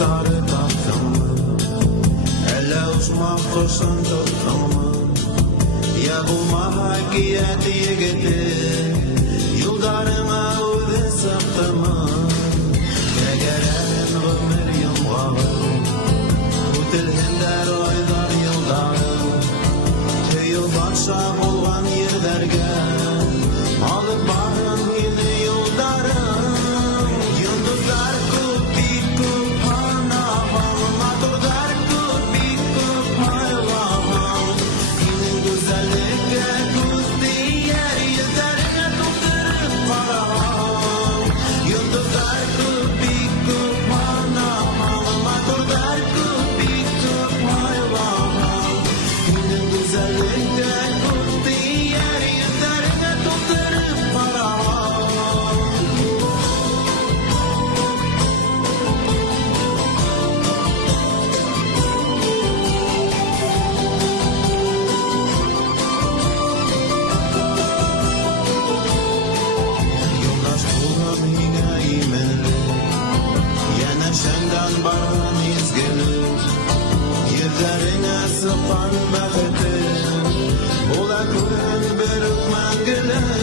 Kuşları baktın mı? Elle uçmak kuşun tuttun mu? Ya bu mahakiyet yigiti Yıldarıma uzi sıktı mı? Egeren ömür yılları Bu tilhinder oylar yılları Tüyü başa bulgan yerlerge Alıp barın yeni yıldarım Yıldızlar kupik kuphanamam Maturdar kupik kuphanamam Senin güzellikle kuzdi yer Yüzlerine tutturup param Yıldızlar kupik kuphanamam Maturdar kupik kuphanamam Senin güzellikle kuzdi yer Yüzlerine tutturup param Yoldaş bulan hikayemeli Yana senden baran izgelik Yüzlerine sıkan beğetim Ola kurun bir mangılım